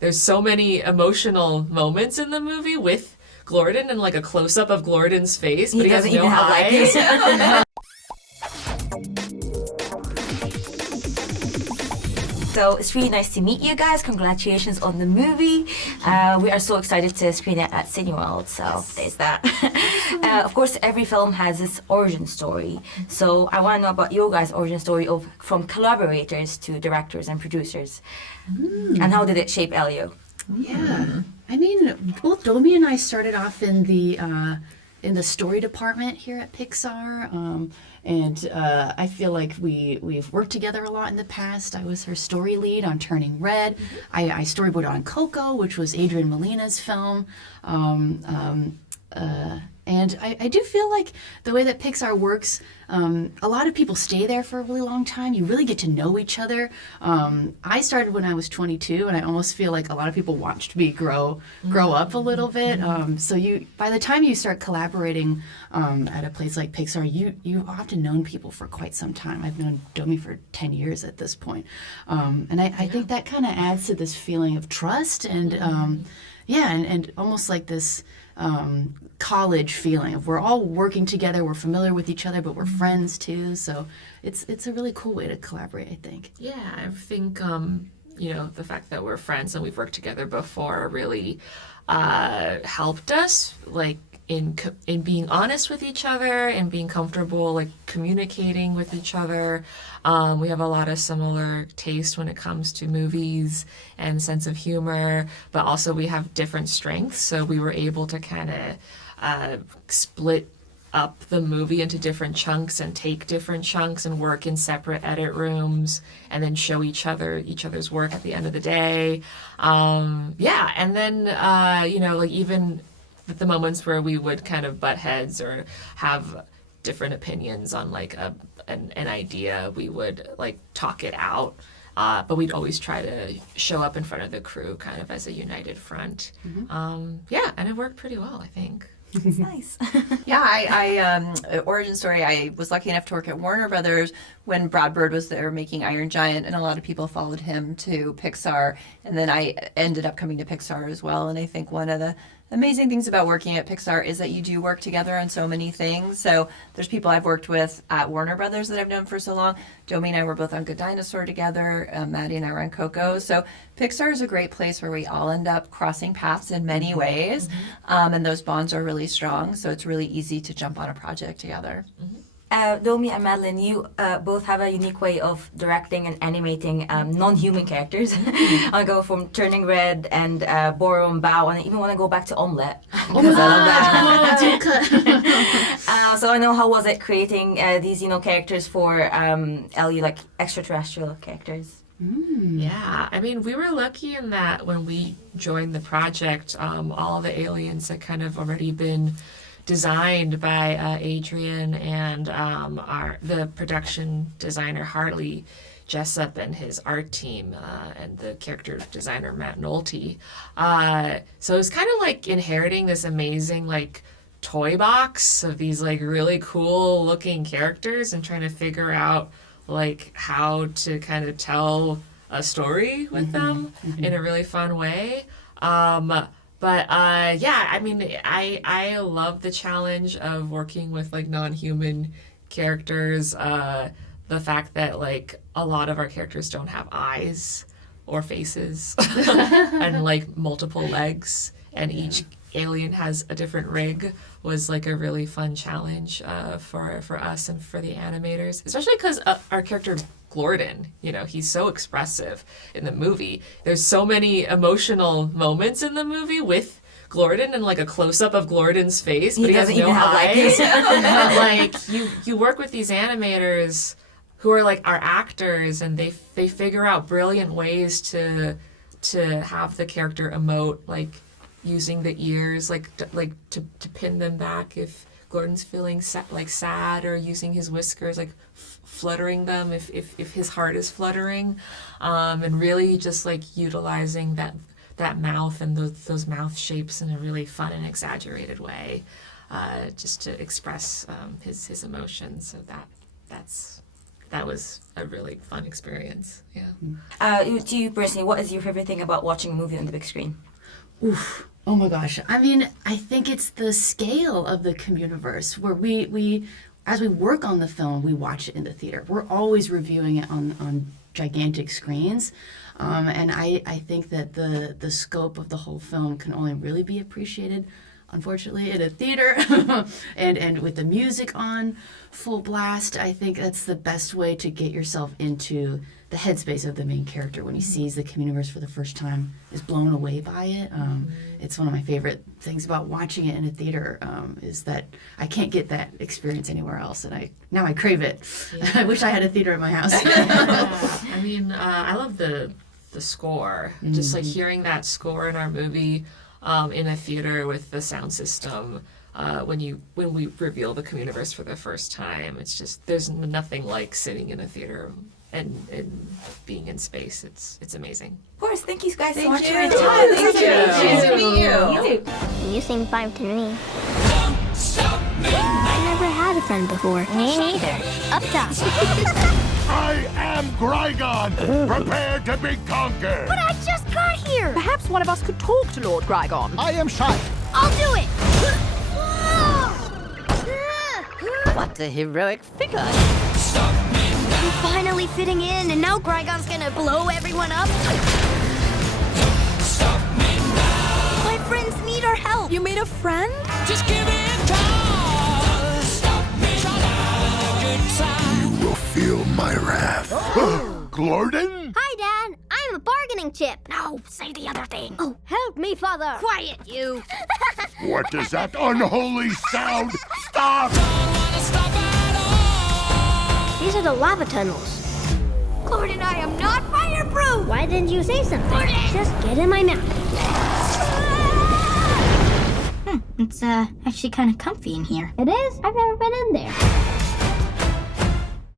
there's so many emotional moments in the movie with Glorden and like a close-up of Glorden's face, but he has no eyes. So it's really nice to meet you guys. Congratulations on the movie. We are so excited to screen it at Cineworld. So there's that. Of course, every film has its origin story. So I want to know about your guys' origin story from collaborators to directors and producers. And how did it shape Elio? Yeah, I mean, both Domee and I started off in the story department here at Pixar, and I feel like we've worked together a lot in the past. I was her story lead on Turning Red. I storyboarded on Coco, which was Adrian Molina's film. And I do feel like the way that Pixar works, a lot of people stay there for a really long time. You really get to know each other. I started when I was 22, and I almost feel like a lot of people watched me grow up a little bit. So by the time you start collaborating at a place like Pixar, you've often known people for quite some time. I've known Domee for 10 years at this point. And I think that kind of adds to this feeling of trust and, and almost like this college feeling of we're all working together, we're familiar with each other, but we're friends too. So it's a really cool way to collaborate, I think. Yeah, I think the fact that we're friends and we've worked together before really helped us, like in being honest with each other and being comfortable, like communicating with each other. We have a lot of similar taste when it comes to movies and sense of humor, but also we have different strengths. So we were able to kind of split up the movie into different chunks and take different chunks and work in separate edit rooms and then show each other's work at the end of the day. And then like even the moments where we would kind of butt heads or have different opinions on like an idea, we would like talk it out. But we'd always try to show up in front of the crew kind of as a united front. And it worked pretty well, I think. It's nice. Yeah, I origin story, I was lucky enough to work at Warner Brothers when Brad Bird was there making Iron Giant, and a lot of people followed him to Pixar, and then I ended up coming to Pixar as well. And I think one of the amazing things about working at Pixar is that you do work together on so many things. So there's people I've worked with at Warner Brothers that I've known for so long. Domee and I were both on Good Dinosaur together. Maddie and I were on Coco. So Pixar is a great place where we all end up crossing paths in many ways. And those bonds are really strong. So it's really easy to jump on a project together. Domee and Madeline, you both have a unique way of directing and animating non-human characters. I go from Turning Red and Boro and Bao, and I even want to go back to Omelette because I love that. So I know, how was it creating these characters for Ellie, like extraterrestrial characters? Yeah, I mean, we were lucky in that when we joined the project, all of the aliens had kind of already been designed by Adrian and the production designer Harley Jessup and his art team and the character designer Matt Nolte. So it was kind of like inheriting this amazing like toy box of these like really cool looking characters and trying to figure out like how to kind of tell a story with them in a really fun way. But I mean, I love the challenge of working with like non-human characters. The fact that like a lot of our characters don't have eyes or faces and like multiple legs, and each alien has a different rig was like a really fun challenge for us and for the animators, especially because our character Glorden, he's so expressive in the movie. There's so many emotional moments in the movie with Glorden and like a close-up of Glorden's face, but he has no eyes. But like you work with these animators who are like our actors, and they figure out brilliant ways to have the character emote, like using the ears, like to pin them back if Glorden's feeling sad, or using his whiskers, like fluttering them if his heart is fluttering, and really just like utilizing that mouth and those mouth shapes in a really fun and exaggerated way, just to express his emotions. So that's that was a really fun experience. Yeah. To you personally, what is your favorite thing about watching a movie on the big screen? Oof. Oh my gosh. I mean, I think it's the scale of the Communiverse where we as we work on the film, we watch it in the theater. We're always reviewing it on gigantic screens. And I think that the scope of the whole film can only really be appreciated, unfortunately, in a theater. and with the music on full blast, I think that's the best way to get yourself into the headspace of the main character when he sees the Communiverse for the first time, is blown away by it. It's one of my favorite things about watching it in a theater, is that I can't get that experience anywhere else, and now I crave it. Yeah. I wish I had a theater in my house. I mean, I love the score. Just like hearing that score in our movie in a theater with the sound system. When we reveal the Communiverse for the first time, it's just there's nothing like sitting in a theater and being in space. It's amazing. Of course, thank you guys so Thank much you. for your time. Thank you. Nice to meet you. You too. You seem fine to me. I never had a friend before. Me neither. Up top. I am Grygon, prepared to be conquered. But I just got here. Perhaps one of us could talk to Lord Grygon. I am shy. I'll do it. What a heroic figure. I'm finally fitting in, and now Grygon's gonna blow everyone up. My friends need our help. You made a friend? Just give it time. Stop me now. Good time. You will feel my wrath. Glorden? Hi, Dad. I'm a bargaining chip. No, say the other thing. Oh, help me, Father. Quiet, you. What is that unholy sound? Stop! Don't wanna stop at all. These are the lava tunnels. Gordon, I am not fireproof. Why didn't you say something? Gordon! Just get in my mouth. It's actually kind of comfy in here. It is? I've never been in there.